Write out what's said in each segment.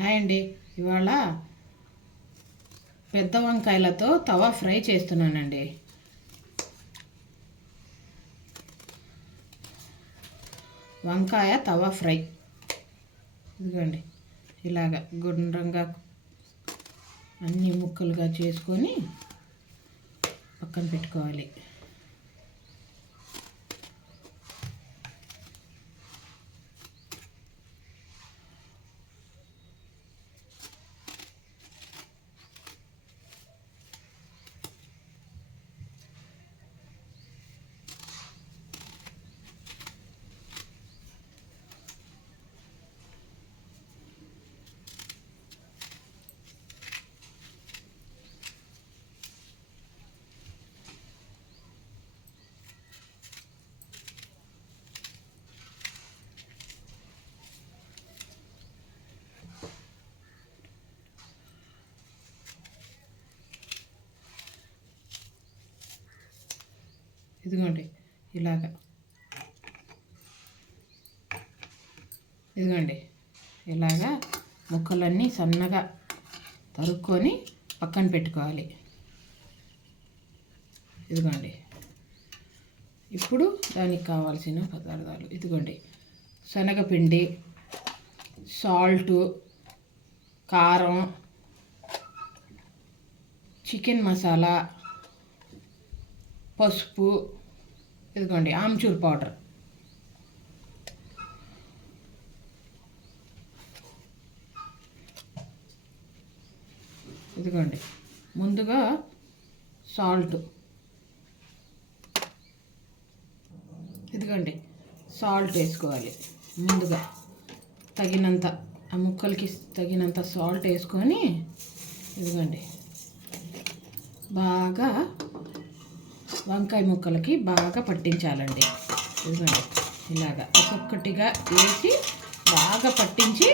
Hi అండి. ఇవాళ పెద్ద వంకాయలతో తవా ఫ్రై చేస్తున్నానండి. వంకాయ తవా ఫ్రై. ఇదిగోండి. ఇలాగ గుండ్రంగా అన్ని ముక్కలుగా చేసుకొని పక్కన పెట్టుకోవాలి. ఇదిగోండి ఇలాగ. ఇదిగోండి ఇలాగా ముక్కలన్నీ సన్నగా తరుక్కొని పక్కన పెట్టుకోవాలి. ఇదిగోండి ఇప్పుడు దానికి కావాల్సిన పదార్థాలు. ఇదిగోండి శనగపిండి సాల్టు కారం చికెన్ మసాలా పసుపు ఇదిగోండి ఆమ్చూర్ పౌడర్. ఇదిగోండి ముందుగా సాల్ట్. ఇదిగోండి సాల్ట్ వేసుకోవాలి ముందుగా తగినంత ఆ ముక్కలకి తగినంత సాల్ట్ వేసుకొని ఇదిగోండి బాగా వంకాయ ముక్కలకి బాగా పట్టించాలండి. ఇదిగోండి ఇలాగా ఒక్కొక్కటిగా వేసి బాగా పట్టించి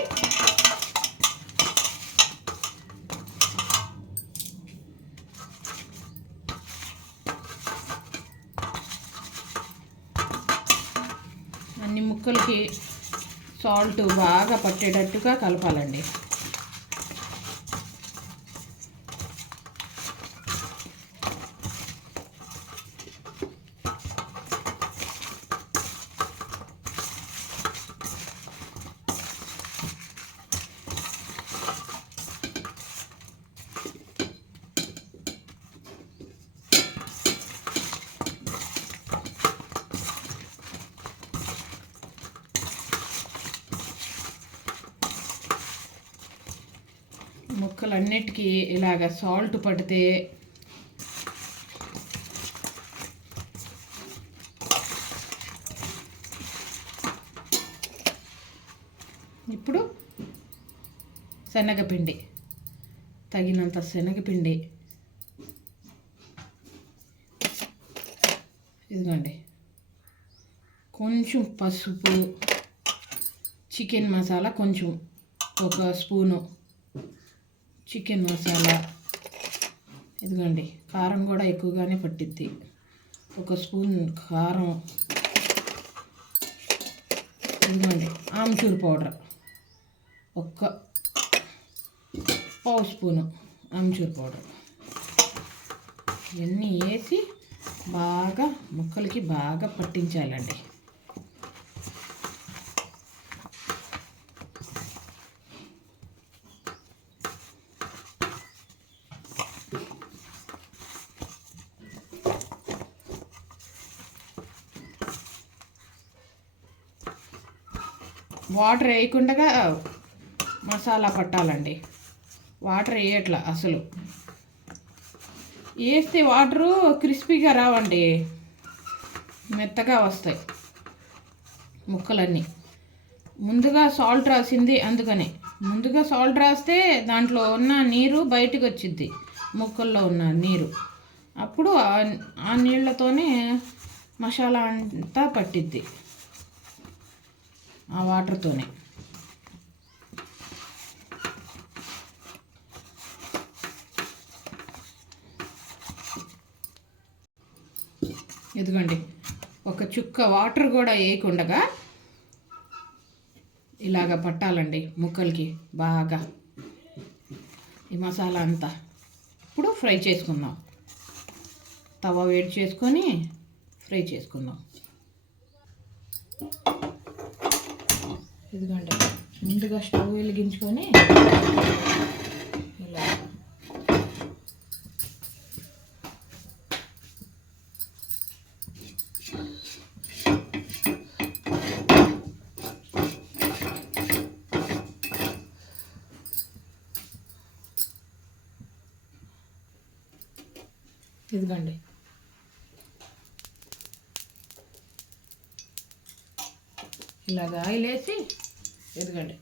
అన్ని ముక్కలకి సాల్ట్ బాగా పట్టేటట్టుగా కలపాలండి. ముక్కలన్నిటికీ ఇలాగ సాల్ట్ పడితే ఇప్పుడు శనగపిండి తగినంత శనగపిండి. ఇదిగోండి. కొంచెం పసుపు చికెన్ మసాలా కొంచెం ఒక స్పూను. చికెన్ మసాలా. ఇదిగోండి కారం కూడా ఎక్కువగానే పట్టిద్ది. ఒక స్పూన్ కారం. ఇదిగోండి ఆమ్చూర్ పౌడర్. ఒక్క పావు స్పూను ఆమ్చూర్ పౌడర్. ఇవన్నీ వేసి బాగా ముక్కలకి బాగా పట్టించాలండి. వాటర్ వేయకుండా మసాలా పట్టాలండి. వాటర్ వేయట్లా అసలు. వేస్తే వాటరు క్రిస్పీగా రావండి. మెత్తగా వస్తాయి ముక్కలన్నీ. ముందుగా సాల్ట్ రాసింది అందుకనే. ముందుగా సాల్ట్ రాస్తే దాంట్లో ఉన్న నీరు బయటకు వచ్చింది ముక్కల్లో ఉన్న నీరు. అప్పుడు ఆ నీళ్ళతోనే మసాలా అంతా పట్టిద్ది. ఆ వాటర్తోనే. ఇదిగోండి ఒక చుక్క వాటర్ కూడా వేయకుండగా ఇలాగ పట్టాలండి ముక్కలకి బాగా. ఈ మసాలా అంతా. ఇప్పుడు ఫ్రై చేసుకుందాం. తవ వేడి చేసుకొని ఫ్రై చేసుకుందాం. ఇదిగోండి. ముందుగా స్టవ్ వెలిగించుకొని ఇలా ఇదిగోండి. ఇలాగ ఆయిల్ వేసి ఎదగండి.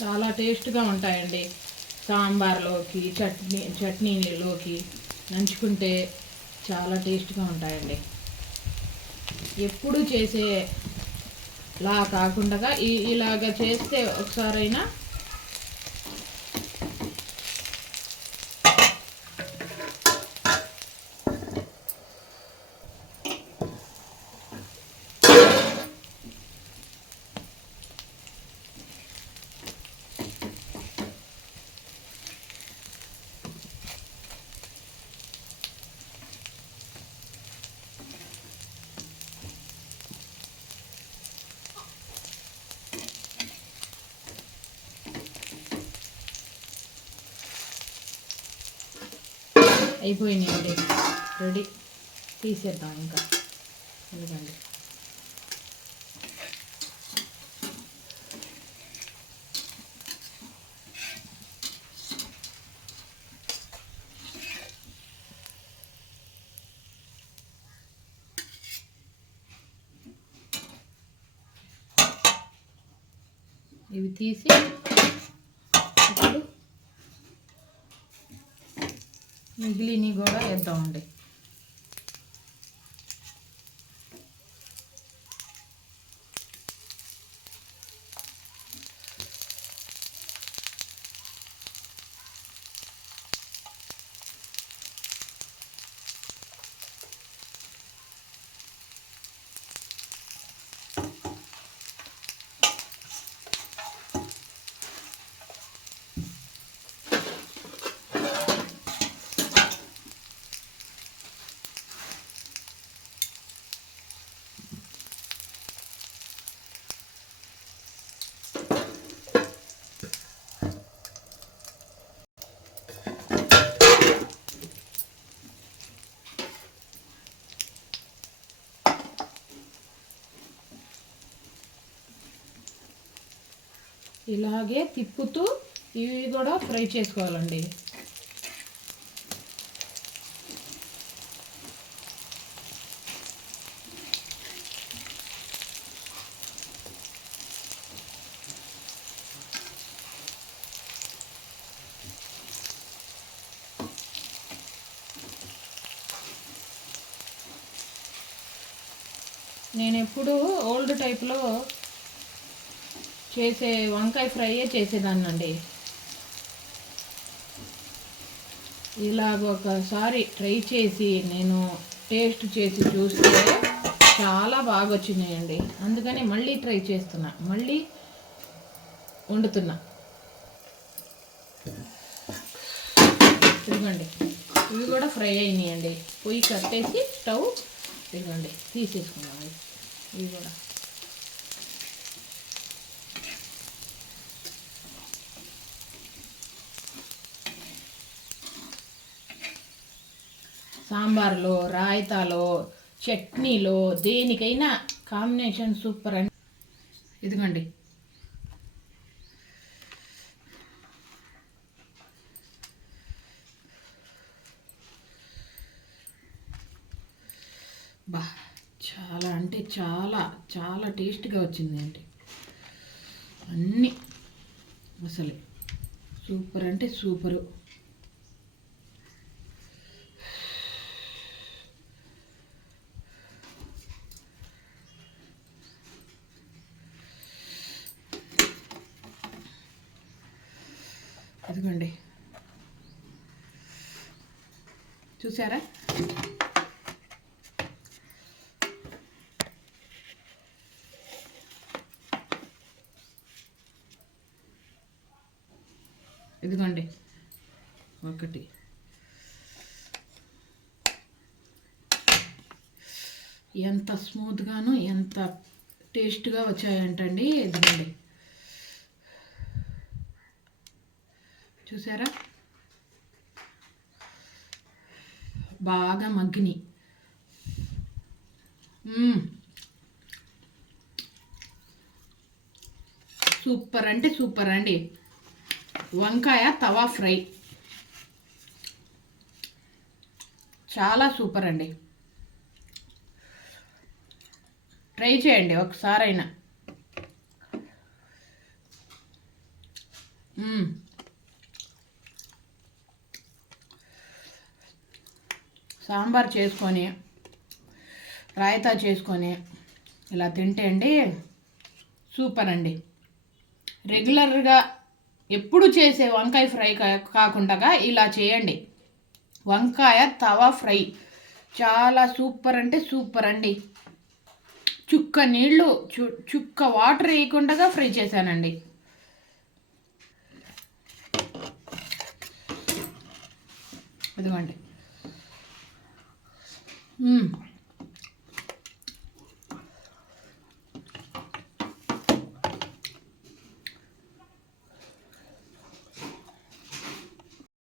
చాలా టేస్ట్గా ఉంటాయండి. సాంబార్లోకి చట్నీ చట్నీలోకి నంచుకుంటే చాలా టేస్ట్గా ఉంటాయండి. ఎప్పుడు చేసే లా కాకుండా ఇలాగ చేస్తే ఒకసారైనా అయిపోయినాయండి. రెడీ తీసేద్దాం ఇంకా. ఎందుకండి? ఇవి తీసి ఇప్పుడు మిగిలినవి కూడా వేద్దామండి. ఇలాగే తిప్పుతూ ఇవి కూడా ఫ్రై చేసుకోవాలండి. నేను ఎప్పుడు ఓల్డ్ టైప్లో చేసే వంకాయ ఫ్రైయే చేసేదాన్నండి. ఇలాగ ఒకసారి ట్రై చేసి నేను టేస్ట్ చేసి చూస్తే చాలా బాగా వచ్చినాయండి అందుకని మళ్ళీ ట్రై చేస్తున్నా. మళ్ళీ వండుతున్నా. ఇదిగోండి. ఇవి కూడా ఫ్రై అయినాయండి. పొయ్యి కట్టేసి స్టవ్ ఇదిగోండి తీసేసుకున్నాం ఇవి. ఇవి కూడా. సాంబార్లో రాయితాలో చట్నీలో దేనికైనా కాంబినేషన్ సూపర్ అండి ఇదిగోండి. బా చాలా అంటే చాలా చాలా టేస్ట్గా వచ్చిందండి అన్నీ అసలు. సూపర్ అంటే సూపరు ఇదిగోండి చూసారా? ఇదిగోండి. ఒకటి. ఎంత స్మూత్గాను ఎంత టేస్ట్గా వచ్చాయంటండి. ఇదిగోండి. చూసారా? బాగా మగ్గిని సూపర్ అంటే సూపర్ అండి. వంకాయ తవా ఫ్రై. చాలా సూపర్ అండి. ట్రై చేయండి ఒకసారైనా. సాంబార్ చేసుకొని రాయితా చేసుకొని ఇలా తింటే అండి సూపర్ అండి. రెగ్యులర్గా ఎప్పుడు చేసే వంకాయ ఫ్రై కా- కాకుండా ఇలా చేయండి. వంకాయ తవా ఫ్రై చాలా సూపర్ అంటే సూపర్ అండి. చుక్క నీళ్ళు చు చుక్క వాటర్ వేయకుండా ఫ్రై చేశానండి. ఇదిగోండి. 嗯。